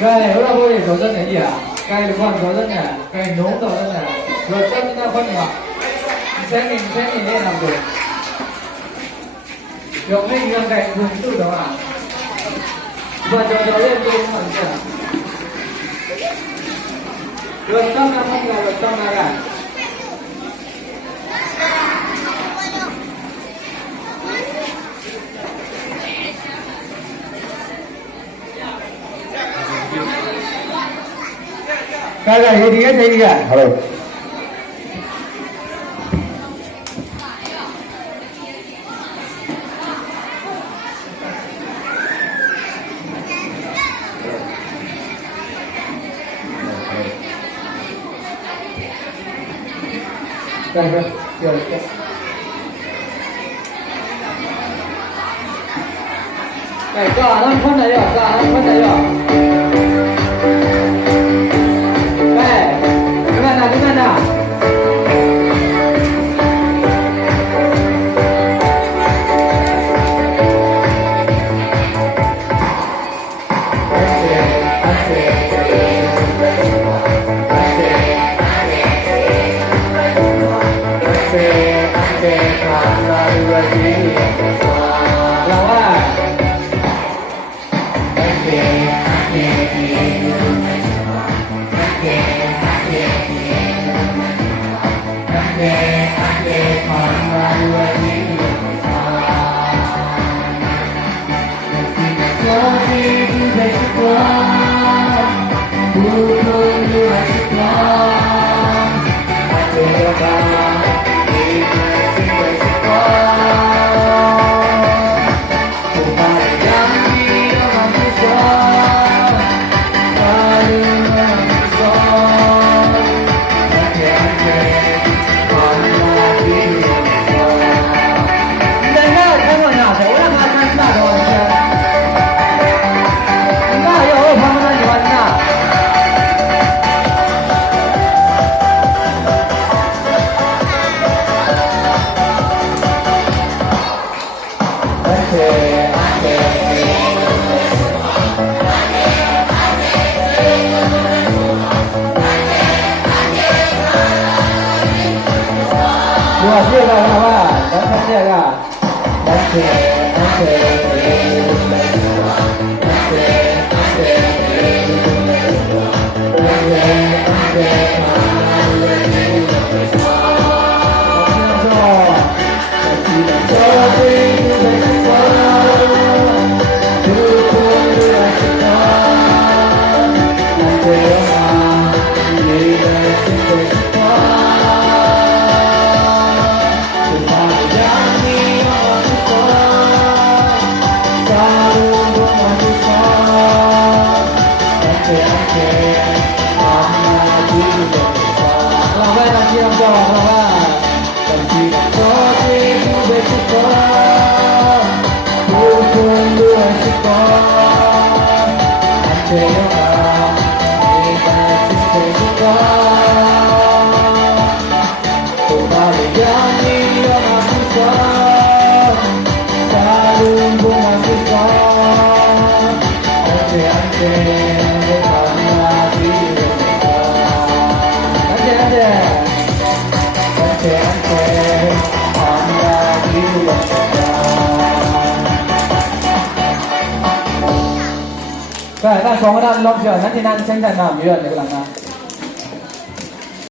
cái hôm nay vui rồi rất là gì à cái được quan rồi rất là cái nấu rồi rất là rồi cho chúng ta phân nhỏ sẽ nhìn đây làm rồi được mình làm cái dùng từ đó à và cho lên tôi không phải chưa rồi trong là không là rồi trong là cả cái này thì cái gì cả hello đây rồi này cả nó phân này rồi cả nó phân này rồi gimana Các bạn xuống cái đàn lông trường, nanti nanti saya nggak ngambil, ya,